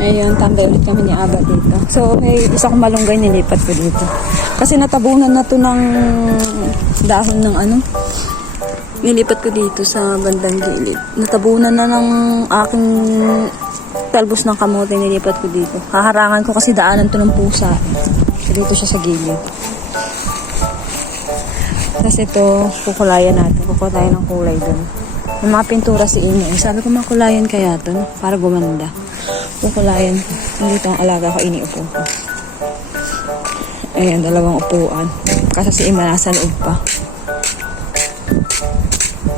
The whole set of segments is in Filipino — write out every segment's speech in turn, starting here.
Ayun, tambay ulit kami ni Aba dito. So, may isa kong malunggay nilipat ko dito. Kasi natabunan na to ng dahon ng ano. Nilipat ko dito sa bandang gilid. Natabunan na ng aking talbos ng kamote, nilipat ko dito. Haharangan ko kasi daanan to ng pusa. So, dito siya sa gilid. Tapos ito, kukulayan natin. Kukulayan ng kulay doon. Yung mga pintura si Ine. Sabi ko makulayan kaya to, no? Para gumanda. Kukulayan ko. Dito ang alaga ko, iniupo ko. Ayan, dalawang upuan. Kasi si Ima nasa loob pa.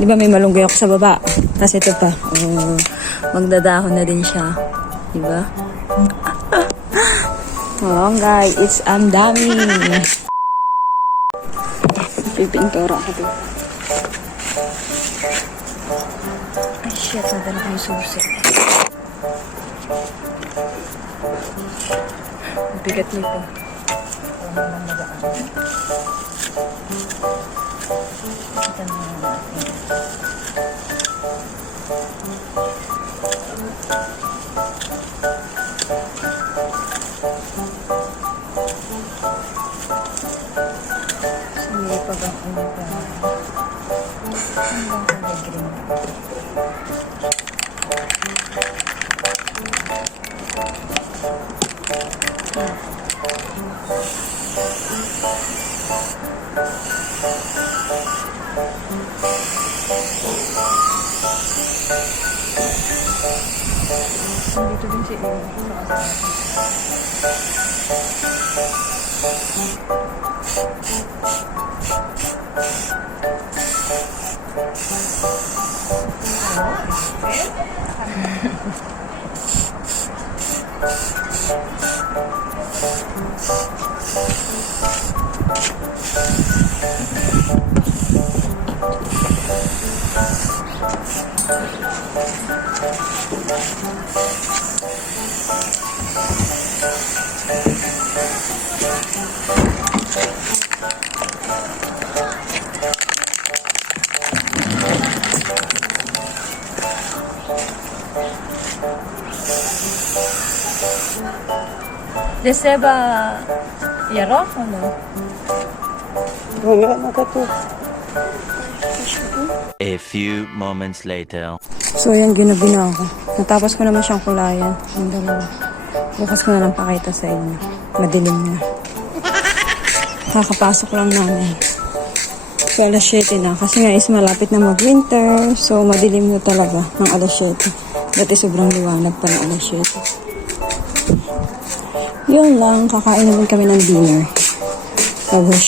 Di ba may malunggay ako sa baba? Tapos ito pa. Oh, magdadahon na din siya. Di ba? Oh, guys, it's ang dami. Pipintura ako dito. Ay, shit. Nadala ko yung susi. Bigat nito. Sumili pa ba ang umaga? Hanggang kulay green. Dito din si Ina sa kasama. Deseba yaro ano? Wala na ka to. A few moments later. So, ayan, ginabi na ako. Natapos ko naman siyang kulayan. Yung dalawa. Bukas ko na lang pakita sa inyo. Madilim na. Kakapasok lang namin. So, alas 7 na. Kasi nga is malapit na mag-winter. So, madilim na talaga ng alas 7. Dati sobrang liwanag pa ng alas 7. Yun lang. Kakain naman kami ng dinner. Tapos,